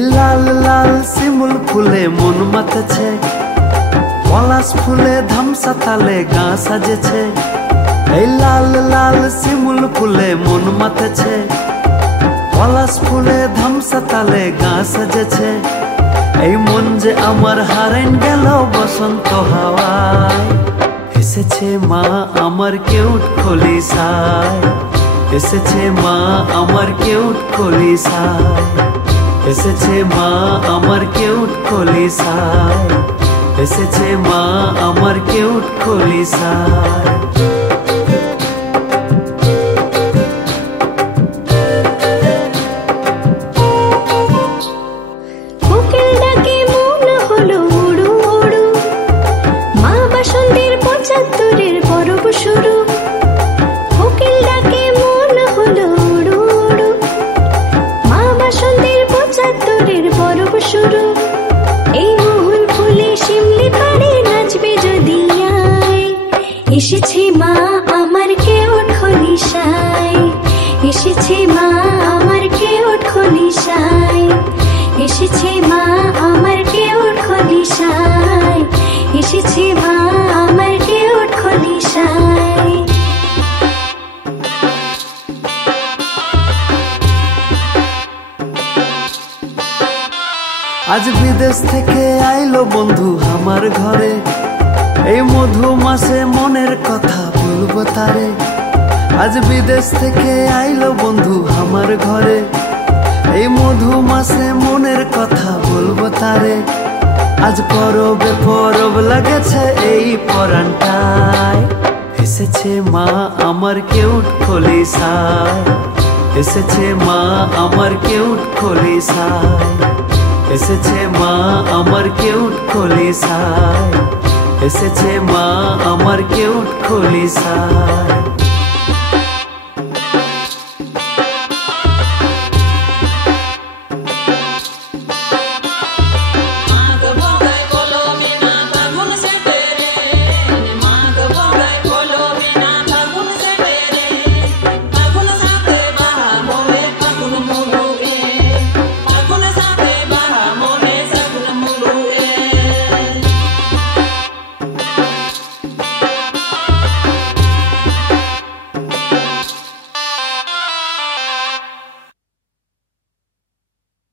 এই লাল লাল শিমুল ফুলে মন মাতেছে, পলাশ ফুলে ধামসা তালে গাঁ সাজেছে। এই লাল লাল শিমুল ফুলে মন মাতেছে, পলাশ ফুলে ধামসা তালে গাঁ সাজেছে। এই মন যে আমার হারাইন গেল বসন্ত হাওয়ায়, এসেছে মা আমার কেউট খলিশায়, এসেছে মা আমার কেউট খলিশায়, এসেছে মা আমার কেউট খলিশায়, এসেছে মা আমার কেউট খলিশায়। এসেছে মা আমার কেউট খলিশায়, এসেছে মা আমার কেউট খলিশায়, এসেছে মা আমার কেউট খলিশায়, এসেছে মা আমার কেউট খলিশায়। আজ বিদেশ থেকে আইলো বন্ধু আমার ঘরে, এই মধু মাসে মনের কথা বলবো তারে। আজ বিদেশ থেকে আইলো বন্ধু আমার ঘরে, এই মধু মাসে মনের কথা বলবো তারে। আজ পরবে পরব লাগেছে এই পরানটায়, এসেছে মা আমার কেউট খলিশায়, এসেছে মা আমার কেউট খলিশায়, এসেছে মা আমার কেউট খলিশায়, এসেছে মা আমার কেউট খলিশায়।